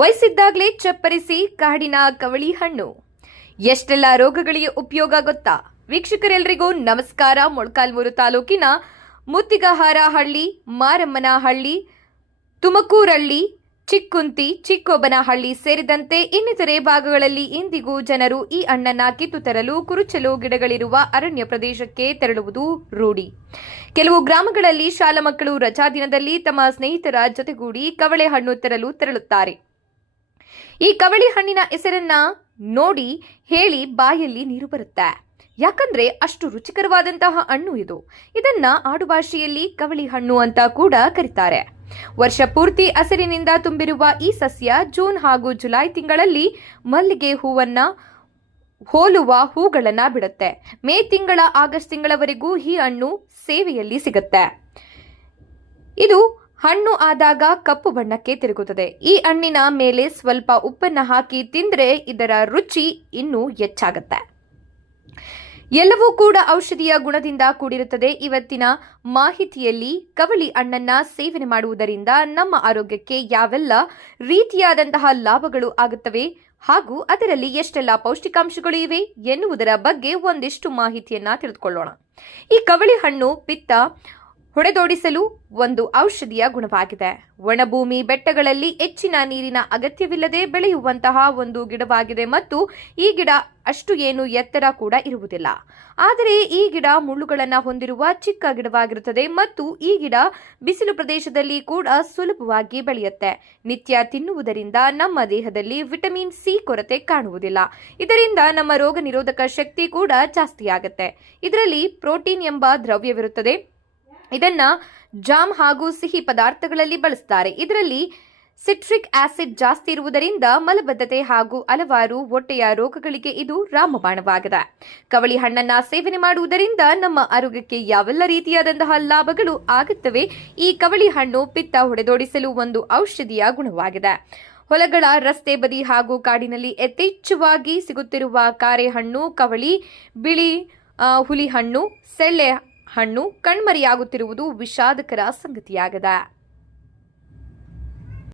ವಯಸ್ಸಿದ್ದಾಗಲೇ ಚಪ್ಪರಿಸಿ ಕಾಡಿನ ಕವಳಿ ಹಣ್ಣು ಎಷ್ಟೆಲ್ಲ ರೋಗಗಳಿಗೆ ಉಪಯೋಗ ಗೊತ್ತಾ? ವೀಕ್ಷಕರೆಲ್ಲರಿಗೂ ನಮಸ್ಕಾರ. ಮೊಳಕಾಲ್ಮೂರು ತಾಲೂಕಿನ ಮುತ್ತಿಗಹಾರಹಳ್ಳಿ, ಮಾರಮ್ಮನಹಳ್ಳಿ, ತುಮಕೂರಹಳ್ಳಿ, ಚಿಕ್ಕುಂತಿ, ಚಿಕ್ಕೋಬನಹಳ್ಳಿ ಸೇರಿದಂತೆ ಇನ್ನಿತರೆ ಭಾಗಗಳಲ್ಲಿ ಇಂದಿಗೂ ಜನರು ಈ ಹಣ್ಣನ್ನ ಕಿತ್ತು ತರಲು ಕುರುಚಲು ಗಿಡಗಳಿರುವ ಅರಣ್ಯ ಪ್ರದೇಶಕ್ಕೆ ತೆರಳುವುದು ರೂಢಿ. ಕೆಲವು ಗ್ರಾಮಗಳಲ್ಲಿ ಶಾಲಾ ಮಕ್ಕಳು ರಜಾ ದಿನದಲ್ಲಿ ತಮ್ಮ ಸ್ನೇಹಿತರ ಜೊತೆಗೂಡಿ ಕವಳೆ ಹಣ್ಣು ತರಲು ತೆರಳುತ್ತಾರೆ. ಈ ಕವಳಿ ಹಣ್ಣಿನ ಹೆಸರನ್ನ ನೋಡಿ ಹೇಳಿ ಬಾಯಲ್ಲಿ ನೀರು ಬರುತ್ತೆ. ಯಾಕಂದ್ರೆ ಅಷ್ಟು ರುಚಿಕರವಾದಂತಹ ಹಣ್ಣು ಇದು. ಇದನ್ನ ಆಡುಭಾಷೆಯಲ್ಲಿ ಕವಳಿ ಹಣ್ಣು ಅಂತ ಕೂಡ ಕರೀತಾರೆ. ವರ್ಷ ಪೂರ್ತಿ ಹಸಿರಿನಿಂದ ತುಂಬಿರುವ ಈ ಸಸ್ಯ ಜೂನ್ ಹಾಗೂ ಜುಲೈ ತಿಂಗಳಲ್ಲಿ ಮಲ್ಲಿಗೆ ಹೂವನ್ನ ಹೋಲುವ ಹೂಗಳನ್ನ ಬಿಡುತ್ತೆ. ಮೇ ತಿಂಗಳ ಆಗಸ್ಟ್ ತಿಂಗಳವರೆಗೂ ಈ ಹಣ್ಣು ಸೇವೆಯಲ್ಲಿ ಸಿಗುತ್ತೆ. ಇದು ಹಣ್ಣು ಆದಾಗ ಕಪ್ಪು ಬಣ್ಣಕ್ಕೆ ತಿರುಗುತ್ತದೆ. ಈ ಹಣ್ಣಿನ ಮೇಲೆ ಸ್ವಲ್ಪ ಉಪ್ಪನ್ನ ಹಾಕಿ ತಿಂದ್ರೆ ಇದರ ರುಚಿ ಇನ್ನೂ ಹೆಚ್ಚಾಗುತ್ತೆ. ಎಲ್ಲವೂ ಕೂಡ ಔಷಧಿಯ ಗುಣದಿಂದ ಕೂಡಿರುತ್ತದೆ. ಇವತ್ತಿನ ಮಾಹಿತಿಯಲ್ಲಿ ಕವಳಿ ಹಣ್ಣನ್ನ ಸೇವನೆ ಮಾಡುವುದರಿಂದ ನಮ್ಮ ಆರೋಗ್ಯಕ್ಕೆ ಯಾವೆಲ್ಲ ರೀತಿಯಾದಂತಹ ಲಾಭಗಳು ಆಗುತ್ತವೆ ಹಾಗೂ ಅದರಲ್ಲಿ ಎಷ್ಟೆಲ್ಲ ಪೌಷ್ಟಿಕಾಂಶಗಳು ಇವೆ ಎನ್ನುವುದರ ಬಗ್ಗೆ ಒಂದಿಷ್ಟು ಮಾಹಿತಿಯನ್ನ ತಿಳಿದುಕೊಳ್ಳೋಣ. ಈ ಕವಳಿ ಹಣ್ಣು ಪಿತ್ತ ಹೊಡೆದೋಡಿಸಲು ಒಂದು ಔಷಧಿಯ ಗುಣವಾಗಿದೆ. ಒಣಭೂಮಿ ಬೆಟ್ಟಗಳಲ್ಲಿ ಹೆಚ್ಚಿನ ನೀರಿನ ಅಗತ್ಯವಿಲ್ಲದೆ ಬೆಳೆಯುವಂತಹ ಒಂದು ಗಿಡವಾಗಿದೆ ಮತ್ತು ಈ ಗಿಡ ಅಷ್ಟು ಏನು ಎತ್ತರ ಕೂಡ ಇರುವುದಿಲ್ಲ. ಆದರೆ ಈ ಗಿಡ ಮುಳ್ಳುಗಳನ್ನು ಹೊಂದಿರುವ ಚಿಕ್ಕ ಗಿಡವಾಗಿರುತ್ತದೆ ಮತ್ತು ಈ ಗಿಡ ಬಿಸಿಲು ಪ್ರದೇಶದಲ್ಲಿ ಕೂಡ ಸುಲಭವಾಗಿ ಬೆಳೆಯುತ್ತೆ. ನಿತ್ಯ ತಿನ್ನುವುದರಿಂದ ನಮ್ಮ ದೇಹದಲ್ಲಿ ವಿಟಮಿನ್ ಸಿ ಕೊರತೆ ಕಾಣುವುದಿಲ್ಲ. ಇದರಿಂದ ನಮ್ಮ ರೋಗ ನಿರೋಧಕ ಶಕ್ತಿ ಕೂಡ ಜಾಸ್ತಿಯಾಗುತ್ತೆ. ಇದರಲ್ಲಿ ಪ್ರೋಟೀನ್ ಎಂಬ ದ್ರವ್ಯವಿರುತ್ತದೆ. ಇದನ್ನ ಜಾಮ್ ಹಾಗೂ ಸಿಹಿ ಪದಾರ್ಥಗಳಲ್ಲಿ ಬಳಸ್ತಾರೆ. ಇದರಲ್ಲಿ ಸಿಟ್ರಿಕ್ ಆಸಿಡ್ ಜಾಸ್ತಿ ಇರುವುದರಿಂದ ಮಲಬದ್ಧತೆ ಹಾಗೂ ಹಲವಾರು ಹೊಟ್ಟೆಯ ರೋಗಗಳಿಗೆ ಇದು ರಾಮಬಾಣವಾಗಿದೆ. ಕವಳಿ ಹಣ್ಣನ್ನ ಸೇವನೆ ಮಾಡುವುದರಿಂದ ನಮ್ಮ ಆರೋಗ್ಯಕ್ಕೆ ಯಾವೆಲ್ಲ ರೀತಿಯಾದಂತಹ ಲಾಭಗಳು ಆಗುತ್ತವೆ. ಈ ಕವಳಿ ಹಣ್ಣು ಪಿತ್ತ ಹೊಡೆದೋಡಿಸಲು ಒಂದು ಔಷಧಿಯ ಗುಣವಾಗಿದೆ. ಹೊಲಗಳ ರಸ್ತೆ ಬದಿ ಹಾಗೂ ಕಾಡಿನಲ್ಲಿ ಯಥೇಚ್ಛವಾಗಿ ಸಿಗುತ್ತಿರುವ ಕಾರೆ ಹಣ್ಣು, ಕವಳಿ, ಬಿಳಿ ಹುಲಿ ಹಣ್ಣು, ಸೆಳ್ಳೆ ಹಣ್ಣು ಕಣ್ಮರೆಯಾಗುತ್ತಿರುವುದು ವಿಷಾದಕರ ಸಂಗತಿಯಾಗಿದೆ.